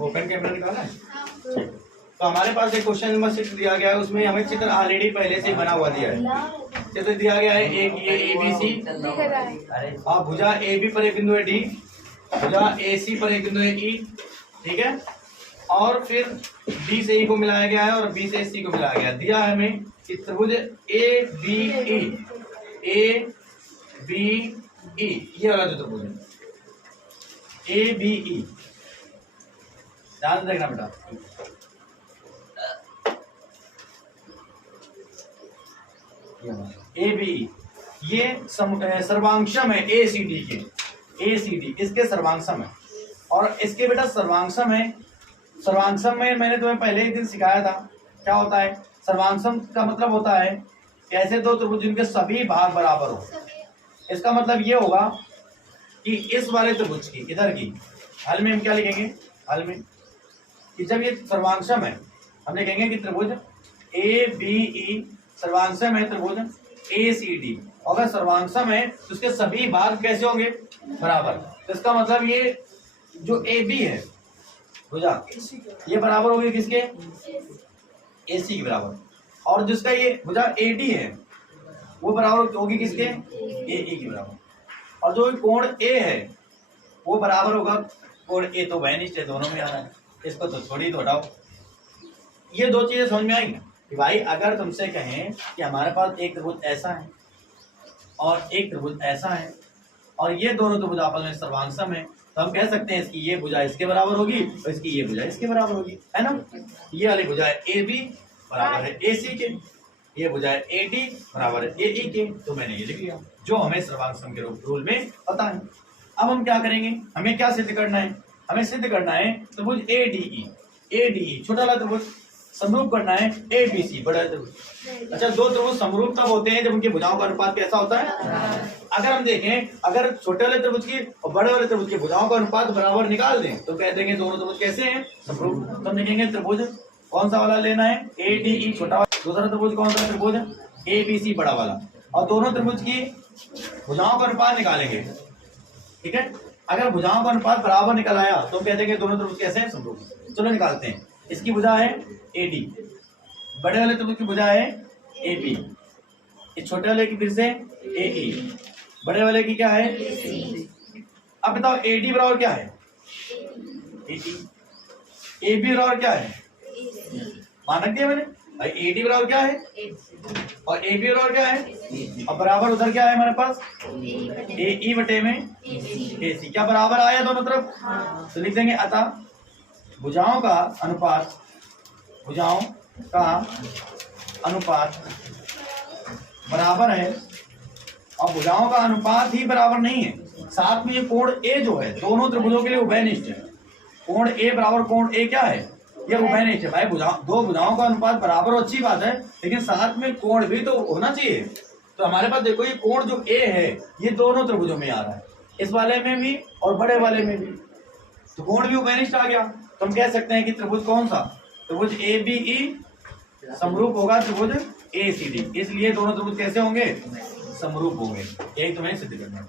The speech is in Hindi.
ओपन कैमरा निकाला है। ठीक, तो हमारे पास एक क्वेश्चन नंबर 6 दिया गया है, उसमें हमें चित्र ऑलरेडी पहले से बना हुआ दिया है। चित्र दिया गया है एक ये ABC, और भुजा AB पर एक बिंदु है D, भुजा AC पर एक बिंदु है E, ठीक है, और फिर B से E को मिलाया गया है और B से C को मिलाया गया है। दिया है हमें कि त्रिभुज ABE, ABE ये वाला जो त्रिभुज है ABE, ध्यान से देखना बेटा। ABE ये सर्वांगसम है ACD के, ACD इसके सर्वांगसम है, और इसके बेटा सर्वांगसम है। सर्वांगसम में मैंने तुम्हें पहले ही दिन सिखाया था क्या होता है। सर्वांगसम का मतलब होता है कि ऐसे दो त्रिभुज जिनके सभी भाग बराबर हो। इसका मतलब ये होगा कि इस वाले त्रिभुज की इधर की हल में हम क्या लिखेंगे, हल में कि जब ये सर्वांगसम है हम लिखेंगे कि त्रिभुज ABE सर्वांगसम है त्रिभुज ACD, अगर सर्वांगसम है तो उसके सभी भाग कैसे होंगे, बराबर। तो इसका मतलब ये जो AB है भुजा ये बराबर होगी किसके, AC के बराबर, और जिसका ये भुजा AD है वो बराबर होगी किसके, AE के बराबर, और जो कोण A है वो बराबर होगा कोण A, तो वैनिष्ट है, दोनों में आ रहा है, इसको तो छोड़ी तो हटाओ। ये दो चीजें समझ में आएंगी कि भाई अगर तुमसे कहें कि हमारे पास एक त्रिभुज ऐसा है और एक त्रिभुज ऐसा है और ये दोनों त्रिभुज आपस में सर्वांगसम है, तो हम कह सकते हैं इसकी ये भुजा इसके बराबर होगी और इसकी ये भुजा इसके बराबर होगी, है ना। ये वाली भुजा है AB बराबर है AC के, ये भुजा है AD बराबर है AE के, तो मैंने ये लिख लिया जो हमें सर्वांगसम के रूल में पता है। अब हम क्या करेंगे, हमें क्या सिद्ध करना है, हमें सिद्ध करना है त्रिभुज ADE छोटा वाला त्रिभुज समरूप करना है ABC बड़ा त्रिभुज। अच्छा, दो त्रिभुज समरूप तब होते हैं जब उनकी भुजाओं का अनुपात कैसा होता है। अगर हम देखें, अगर छोटे वाले त्रिभुज की और बड़े वाले त्रिभुज की भुजाओं का अनुपात बराबर निकाल दें तो कह देंगे दोनों त्रिभुज कैसे हैं, समरूप। तो हम लिखेंगे त्रिभुज कौन सा वाला लेना है, ADE छोटा वाला, दूसरा त्रिभुज कौन सा त्रिभुज ABC बड़ा वाला, और दोनों त्रिभुज की भुजाओं का अनुपात निकालेंगे, ठीक है। अगर भुजाओं का अनुपात बराबर निकल आया तो कह देंगे दोनों त्रिभुज कैसे हैं, समरूप। चलो निकालते हैं। इसकी भुजा है AD, बड़े वाले त्रिभुज की भुजा है AB, इस छोटे वाले की फिर से AE, बड़े वाले की क्या है AC। अब बताओ AD बराबर क्या है, AE, AB बराबर क्या है, मान रख दिया मैंने भाई। AD बराबर क्या है और AB बराबर क्या है, और बराबर उधर क्या है हमारे पास AE बटे में AC, क्या बराबर आया दोनों तरफ। तो लिख देंगे अतः भुजाओं का अनुपात बराबर है, और भुजाओं का अनुपात ही बराबर नहीं है, साथ में ये कोण A जो है दोनों त्रिभुजों के लिए उभयनिष्ठ है। कोण A बराबर कोण A क्या है, ये उभयनिष्ठ है भाई। दो भुजाओं का अनुपात बराबर अच्छी बात है, लेकिन साथ में कोण भी तो होना चाहिए। तो हमारे पास देखो ये कोण जो A है ये दोनों त्रिभुजों में आ रहा है, इस वाले में भी और बड़े वाले में भी, तो कोण भी उभयनिष्ठ आ गया। तो हम कह सकते हैं कि त्रिभुज कौन सा, त्रिभुज ABE समरूप होगा त्रिभुज ACD, इसलिए दोनों त्रिभुज कैसे होंगे, समरूप होंगे। यही तुम्हें सिद्ध करना है।